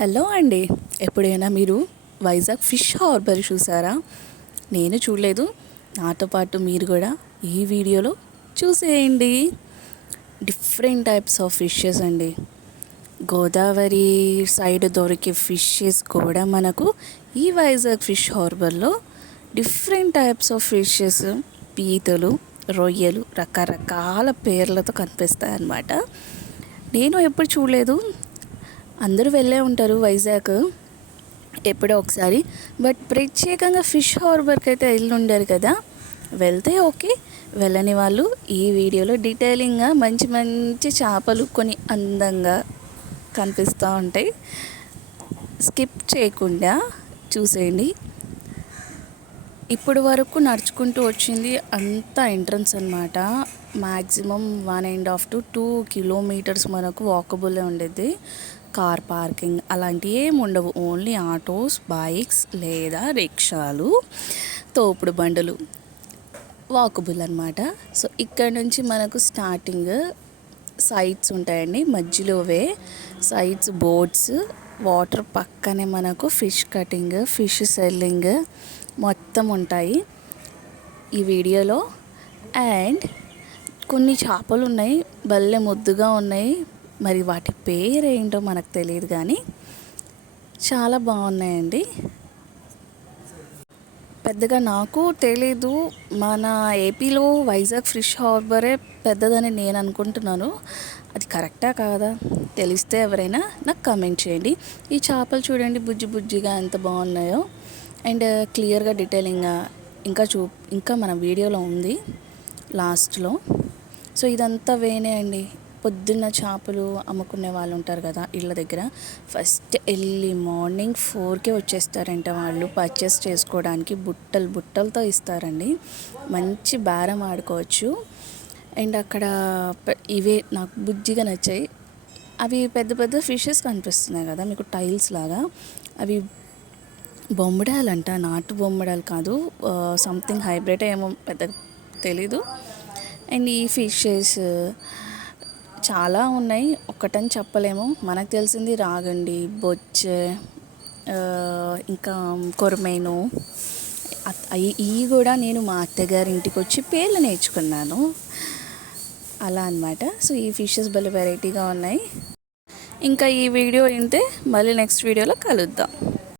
Hello అండి. ఎప్పుడైనా మీరు వైజాగ్ ఫిష్ హార్బర్ చూసారా? నేను చూడలేదు. నాతో పాటు మీరు కూడా ఈ వీడియోలో చూసేయండి. డిఫరెంట్ టైప్స్ ఆఫ్ ఫిషెస్ అండి. గోదావరి సైడ్ దొరికే ఫిషెస్ కూడా మనకు ఈ వైజాగ్ ఫిష్ హార్బర్లో డిఫరెంట్ టైప్స్ ఆఫ్ ఫిషెస్ పీతలు రొయ్యలు రకరకాల పేర్లతో కనిపిస్తాయి అన్నమాట నేను ఎప్పుడు చూడలేదు. అందరూ వెళ్ళే ఉంటారు వైజాగ్ ఎప్పుడో ఒకసారి. బట్ ప్రత్యేకంగా ఫిష్ హార్బర్కి అయితే వెళ్ళి ఉండరు కదా. వెళ్తే ఓకే. వెళ్ళని వాళ్ళు ఈ వీడియోలో డీటెయిలింగ్గా మంచి మంచి చేపలు కొన్ని అందంగా కనిపిస్తూ ఉంటాయి. స్కిప్ చేయకుండా చూసేయండి. ఇప్పుడు వరకు నడుచుకుంటూ వచ్చింది అంతా ఎంట్రన్స్ అనమాట maximum one and half to two kilometres మనకు వాకబుల్ ఉండేది కార్ పార్కింగ్ అలాంటివి ఏమి ఉండవు. ఓన్లీ ఆటోస్ బైక్స్ లేదా రిక్షాలు తోపుడు బండులు వాకబుల్ అనమాట సో ఇక్కడ నుంచి మనకు స్టార్టింగ్ సైట్స్ ఉంటాయండి. మధ్యలోవే సైట్స్ బోట్స్ వాటర్ పక్కనే మనకు ఫిష్ కటింగ్ ఫిష్ సెల్లింగ్ మొత్తం ఉంటాయి ఈ వీడియోలో. అండ్ కొన్ని చేపలు ఉన్నాయి. భలే ముద్దుగా ఉన్నాయి. మరి వాటి పేరేంటో మనకు తెలియదు కానీ చాలా బాగున్నాయండి. పెద్దగా నాకు తెలీదు. మన ఏపీలో వైజాగ్ ఫిష్ హార్బరే పెద్దదని నేను అనుకుంటున్నాను. అది కరెక్టా కాదా? తెలిస్తే ఎవరైనా నాకు కమెంట్ చేయండి. ఈ చేపలు చూడండి బుజ్జి బుజ్జిగా ఎంత బాగున్నాయో. అండ్ క్లియర్గా డీటెయిలింగ్గా ఇంకా చూ ఇంకా మన వీడియోలో ఉంది లాస్ట్లో. సో ఇదంతా వేనే అండి. పొద్దున్న చేపలు అమ్ముకునే వాళ్ళు ఉంటారు కదా ఇళ్ళ దగ్గర. ఫస్ట్ ఎర్లీ మార్నింగ్ ఫోర్కే వచ్చేస్తారంట వాళ్ళు పర్చేస్ చేసుకోవడానికి. బుట్టలు బుట్టలతో ఇస్తారండి. మంచి బేరం ఆడుకోవచ్చు. అండ్ అక్కడ ఇవే నాకు బుజ్జిగా నచ్చాయి. అవి పెద్ద పెద్ద ఫిషెస్ కనిపిస్తున్నాయి కదా మీకు టైల్స్ లాగా. అవి బొమ్మడాలు అంట నాటు బొమ్మడాలు కాదు సంథింగ్ హైబ్రిడ్ ఏమో పెద్ద తెలీదు. అండ్ ఈ ఫిషెస్ చాలా ఉన్నాయి. ఒక్కటని చెప్పలేము. మనకు తెలిసింది రాగండి బొచ్చే ఇంకా కొరమేను. ఇవి కూడా నేను మా అత్తగారి ఇంటికి వచ్చి పేర్లు నేర్చుకున్నాను. అలా అనమాట సో ఈ ఫిషెస్ భలే వెరైటీగా ఉన్నాయి. ఇంకా ఈ వీడియో వింటే మళ్ళీ నెక్స్ట్ వీడియోలో కలుద్దాం.